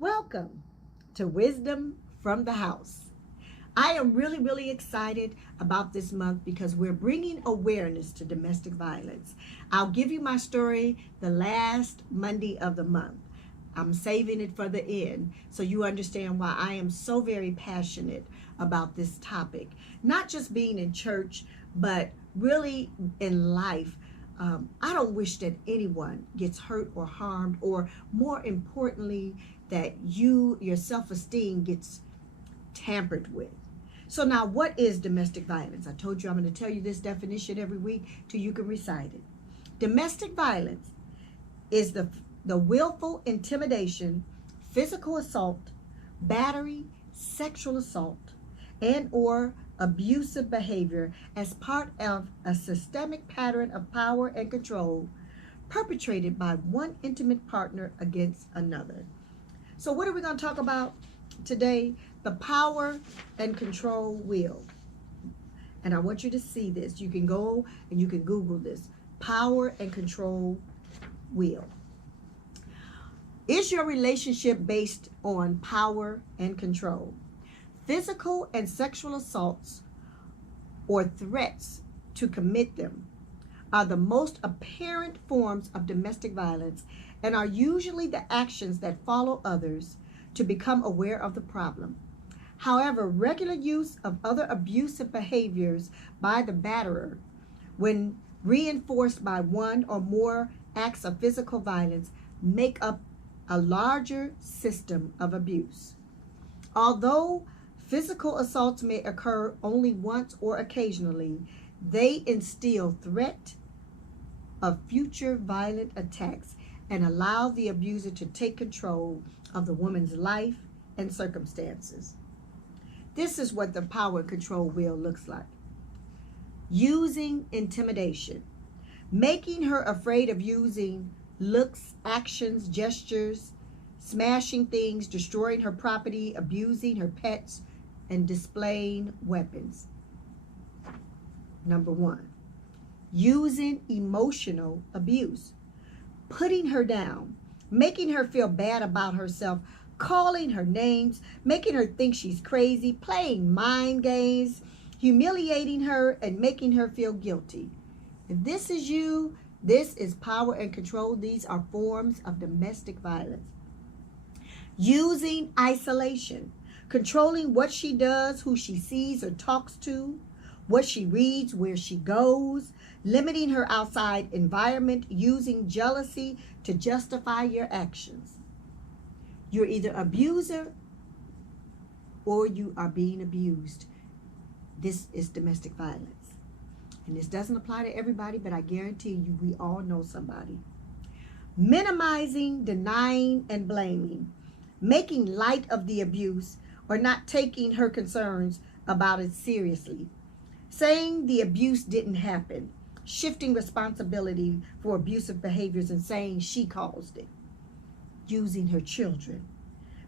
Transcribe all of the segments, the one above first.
Welcome to Wisdom from the House. I am really excited about this month because we're bringing awareness to domestic violence. I'll give you my story the last Monday of the month. I'm saving it for the end so you understand why I am so very passionate about this topic. Not just being in church, but really in life. I don't wish that anyone gets hurt or harmed, or more importantly, that your self-esteem gets tampered with. So now, what is domestic violence? I told you I'm going to tell you this definition every week till you can recite it. Domestic violence is the willful intimidation, physical assault, battery, sexual assault, and or abusive behavior as part of a systemic pattern of power and control perpetrated by one intimate partner against another. So what are we going to talk about today? The power and control wheel. And I want you to see this. You can go and you can Google this. Power and control wheel. Is your relationship based on power and control? Physical and sexual assaults or threats to commit them are the most apparent forms of domestic violence and are usually the actions that follow others to become aware of the problem. However, regular use of other abusive behaviors by the batterer, when reinforced by one or more acts of physical violence, make up a larger system of abuse. Although physical assaults may occur only once or occasionally, they instill threat of future violent attacks and allow the abuser to take control of the woman's life and circumstances. This is what the power and control wheel looks like. Using intimidation, making her afraid of using looks, actions, gestures, smashing things, destroying her property, abusing her pets, and displaying weapons. Number one, using emotional abuse, putting her down, making her feel bad about herself, calling her names, making her think she's crazy, playing mind games, humiliating her, and making her feel guilty. If this is you, this is power and control. These are forms of domestic violence. Using isolation, controlling what she does, who she sees or talks to, what she reads, where she goes, limiting her outside environment, using jealousy to justify your actions. You're either an abuser or you are being abused. This is domestic violence. And this doesn't apply to everybody, but I guarantee you we all know somebody. Minimizing, denying, and blaming, making light of the abuse or not taking her concerns about it seriously, saying the abuse didn't happen, shifting responsibility for abusive behaviors and saying she caused it. Using her children,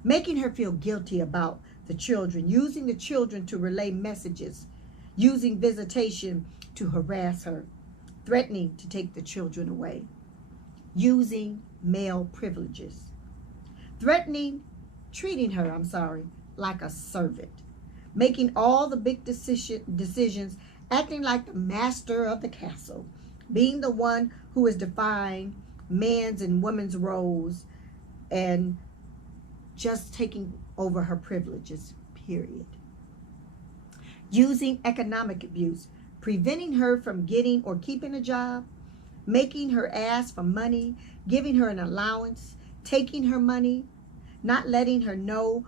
making her feel guilty about the children, using the children to relay messages, using visitation to harass her, threatening to take the children away, using male privileges, treating her, like a servant, making all the big decisions, acting like the master of the castle, being the one who is defying man's and women's roles, and just taking over her privileges, period. Using economic abuse, preventing her from getting or keeping a job, making her ask for money, giving her an allowance, taking her money, not letting her know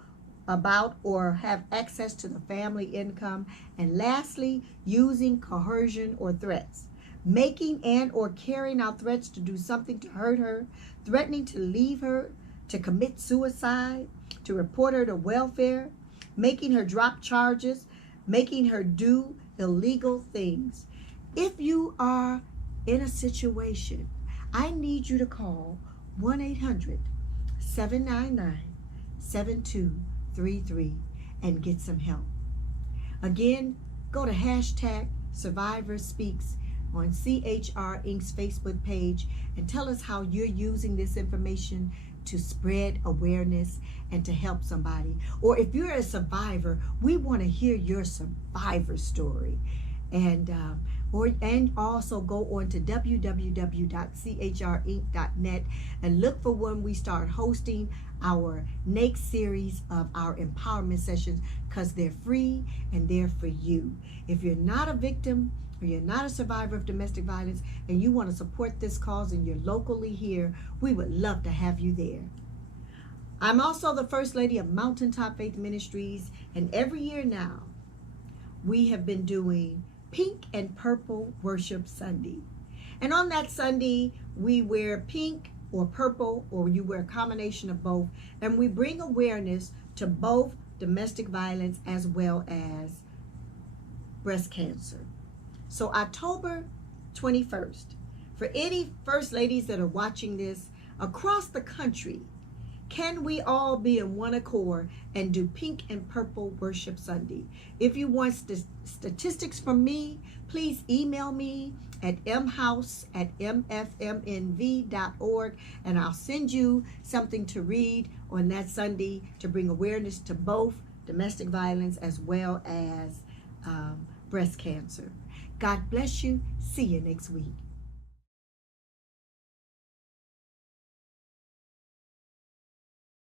about or have access to the family income, and lastly, using coercion or threats, making and or carrying out threats to do something to hurt her, threatening to leave her, to commit suicide, to report her to welfare, making her drop charges, making her do illegal things. If you are in a situation, I need you to call 1-800-799-7233 and get some help. Again, go to hashtag Survivor Speaks on CHR Inc.'s Facebook page and tell us how you're using this information to spread awareness and to help somebody. Or if you're a survivor, we want to hear your survivor story. And also go on to www.chrinc.net and look for when we start hosting our next series of our empowerment sessions, because they're free and they're for you. If you're not a victim or you're not a survivor of domestic violence and you want to support this cause and you're locally here, we would love to have you there. I'm also the First Lady of Mountaintop Faith Ministries, and every year now we have been doing Pink and Purple Worship Sunday. And on that Sunday, we wear pink or purple, or you wear a combination of both, and we bring awareness to both domestic violence as well as breast cancer. So October 21st, for any First Ladies that are watching this across the country, can we all be in one accord and do Pink and Purple Worship Sunday? If you want statistics from me, please email me at mhouse@mfmnv.org, and I'll send you something to read on that Sunday to bring awareness to both domestic violence as well as breast cancer. God bless you. See you next week.